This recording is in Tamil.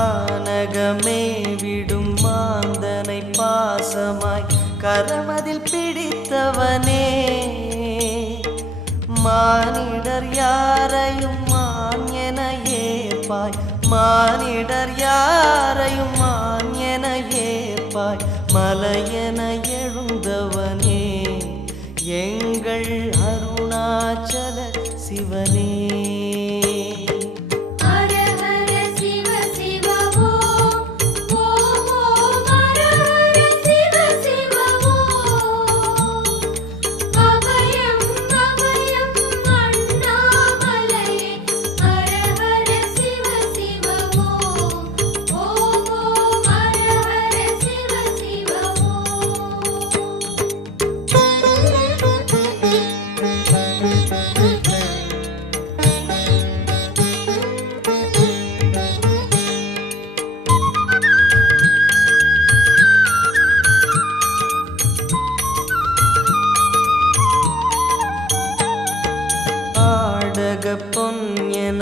வானகமே விடும் மாந்தனை பாசமாய் கரமதில் பிடித்தவனே மானிடர் யாரையும் மான் என ஏற்பாய் மானிடர் யாரையும் மான் என ஏற்பாய் மலையென எழுந்தவனே எங்கள் அருணாச்சல சிவனே